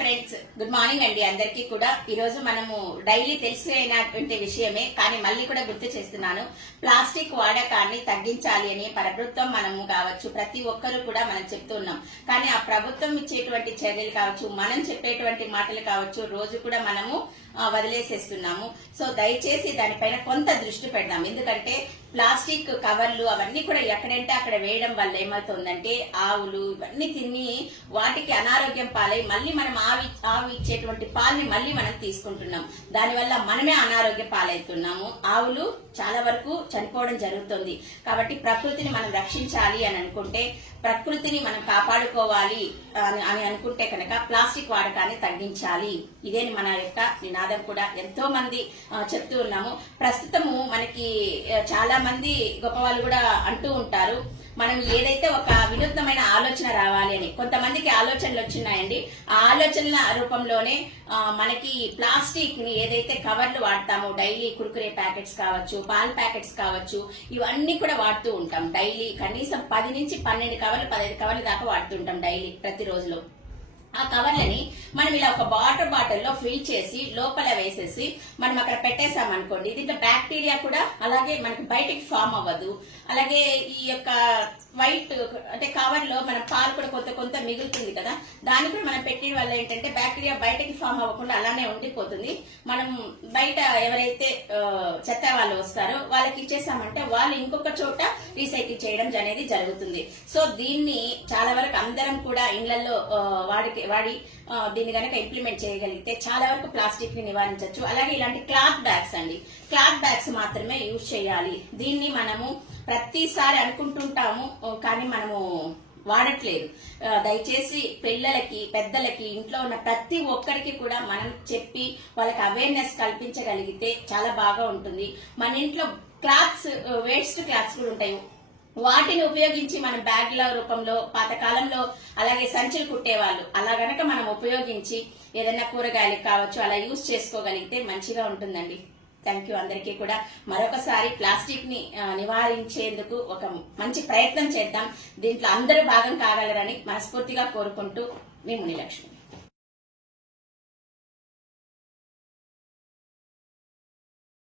Friends, good morning అండి అందరికీ కూడా. ఈ రోజు మనము డైలీ తెలిసినటువంటి విషయమే, కానీ మళ్ళీ కూడా గుర్తు చేస్తున్నాను. ప్లాస్టిక్ వాడకాన్ని తగ్గించాలి అని ప్రభుత్వం మనము కావచ్చు, ప్రతి ఒక్కరు కూడా మనం చెప్తున్నాం. కానీ ఆ ప్రభుత్వం ఇచ్చేటువంటి చర్యలు కావచ్చు, మనం చెప్పేటువంటి మాటలు కావచ్చు, రోజు కూడా మనము వదిలేసేస్తున్నాము. సో దయచేసి దానిపైన కొంత దృష్టి పెడదాం. ఎందుకంటే ప్లాస్టిక్ కవర్లు అవన్నీ కూడా ఎక్కడంటే అక్కడ వేయడం వల్ల ఏమవుతుందంటే ఆవులు ఇవన్నీ తిని వాటికి అనారోగ్యం పాలై మళ్ళీ మనం ఆవు ఇచ్చేటువంటి పాలని మళ్ళీ మనం తీసుకుంటున్నాం. దానివల్ల మనమే అనారోగ్య పాలవుతున్నాము. ఆవులు చాలా వరకు చనిపోవడం జరుగుతుంది. కాబట్టి ప్రకృతిని మనం రక్షించాలి అని అనుకుంటే, ప్రకృతిని మనం కాపాడుకోవాలి అని అనుకుంటే కనుక ప్లాస్టిక్ వాడకాన్ని తగ్గించాలి. ఇదే మన యొక్క నినాదం కూడా. ఎంతో మంది చెప్తూ ఉన్నాము. ప్రస్తుతము మనకి చాలా మంది గొప్ప వాళ్ళు కూడా అంటూ ఉంటారు, మనం ఏదైతే ఒక వినూత్నమైన ఆలోచన రావాలి అని. కొంతమందికి ఆలోచనలు వచ్చినాయండి. ఆ ఆలోచనల రూపంలోనే మనకి ప్లాస్టిక్ ని ఏదైతే కవర్లు వాడతామో, డైలీ కుర్కురే ప్యాకెట్స్ కావచ్చు, పాల్ ప్యాకెట్స్ కావచ్చు, ఇవన్నీ కూడా వాడుతూ ఉంటాం. డైలీ కనీసం 10 నుంచి 12 కవర్లు 15 కవర్లు దాకా వాడుతుంటాం డైలీ ప్రతి రోజులో. ఆ కవర్లని మనం ఇలా ఒక వాటర్ బాటిల్లో ఫిల్ చేసి లోపల వేసేసి మనం అక్కడ పెట్టేసాం అనుకోండి, దీంట్లో బ్యాక్టీరియా కూడా అలాగే మనకి బయటికి ఫామ్ అవ్వదు. అలాగే ఈ యొక్క వైట్ అంటే కవర్ లో మన పాలు కూడా కొంత మిగులుతుంది కదా, దాన్ని కూడా మనం పెట్టిన వల్ల ఏంటంటే బ్యాక్టీరియా బయటకి ఫామ్ అవ్వకుండా అలానే ఉండిపోతుంది. మనం బయట ఎవరైతే చెత్త వాళ్ళు వస్తారో వాళ్ళకి ఇచ్చేసామంటే వాళ్ళు ఇంకొక చోట రీసైకిల్ చేయడం అనేది జరుగుతుంది. సో దీన్ని చాలా వరకు అందరం కూడా ఇళ్లలో వాడి దీన్ని కనుక ఇంప్లిమెంట్ చేయగలిగితే చాలా వరకు ప్లాస్టిక్ ని నివారించవచ్చు. అలాగే ఇలాంటి క్లాత్ బ్యాగ్స్ అండి, క్లాత్ బ్యాగ్స్ మాత్రమే యూజ్ చేయాలి. దీన్ని మనము ప్రతిసారి అనుకుంటుంటాము, కానీ మనము వాడట్లేదు. దయచేసి పిల్లలకి, పెద్దలకి, ఇంట్లో ఉన్న ప్రతి ఒక్కరికి కూడా మనం చెప్పి వాళ్ళకి అవేర్నెస్ కల్పించగలిగితే చాలా బాగా ఉంటుంది. మన ఇంట్లో క్లాత్స్, వేస్ట్ క్లాత్స్ కూడా ఉంటాయి, వాటిని ఉపయోగించి మనం బ్యాగ్ల రూపంలో పాతకాలంలో అలాగే సంచులు కుట్టేవాళ్ళు, అలా గనక మనం ఉపయోగించి ఏదైనా కూరగాయలు కావచ్చు అలా యూజ్ చేసుకోగలిగితే మంచిగా ఉంటుందండి. థ్యాంక్ యూ అందరికీ కూడా. మరొకసారి ప్లాస్టిక్ ని నివారించేందుకు ఒక మంచి ప్రయత్నం చేద్దాం. దీంట్లో అందరూ భాగం కాగలరని మనస్ఫూర్తిగా కోరుకుంటూ మీ మునిలక్ష్మి.